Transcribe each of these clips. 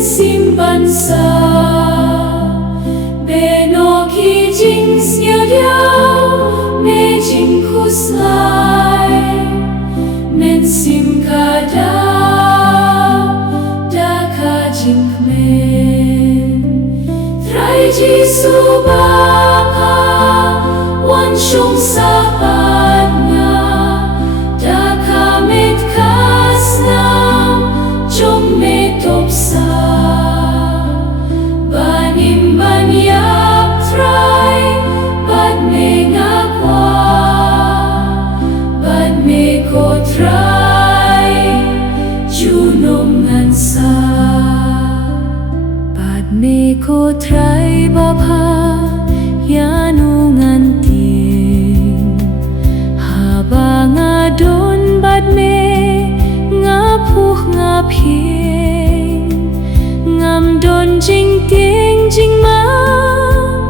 sim bansa beno khi jing sia diao me jing khus lai men sim kada da ka jing men trai Giêsu ba ka wan shong sa pan nga da ka met kas nam trong me top sa banim ban yap trai ban me nga kwa ban me ko trai junom ngan sa ban me ko trai ba pha yanu ngan ting ha ba nga don bat me nga phuh nga phieng ngam don jing tieng jing ma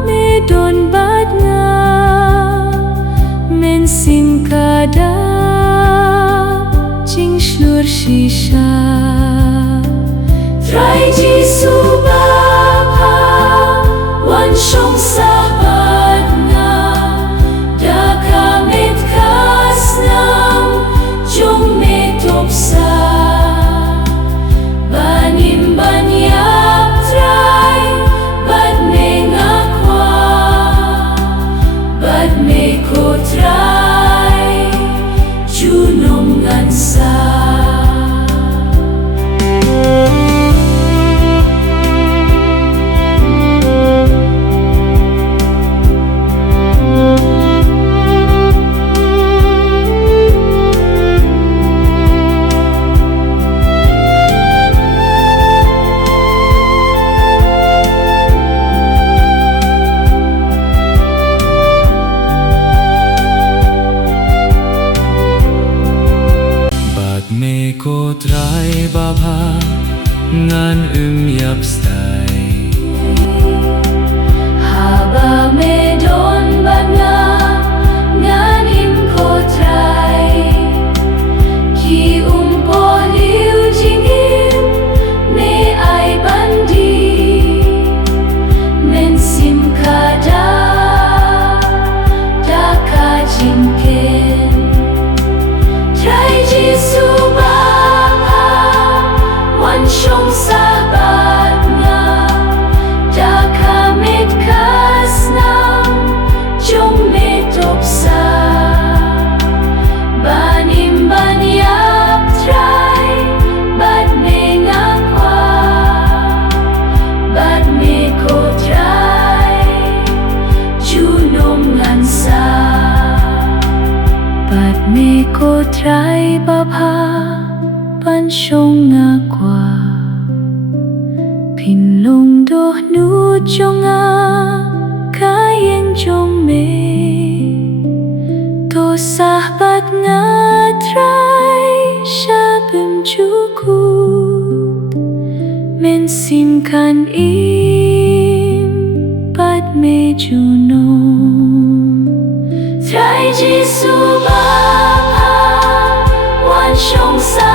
me don bat nga men sim kada jing shlur shisha trai Giêsu ba pha wan shong sa bat nga da ka met kas nam trong me top sa banim ban yap trai bat me nga kwa bat me ko trai junom ngan sa me ko trai ba pha ngan yap stai ha ba me don ba nga ngan im ko trai ki po liu jing im me ai ban di men sim kada da ka jing ken trai Giêsu ba pha wan shong sa bat nga da ka met kas nam trong me top sa banim ban yap trai bat me nga kwa bat me ko trai junom ngan sa bat me ko trai ba pha ban shong nga kwa pin long do nu chong a ka yen chong me to sa bat nga trai sha bum chu ku men sim kan im bat me junom trai Giêsu ba pha wan shong sa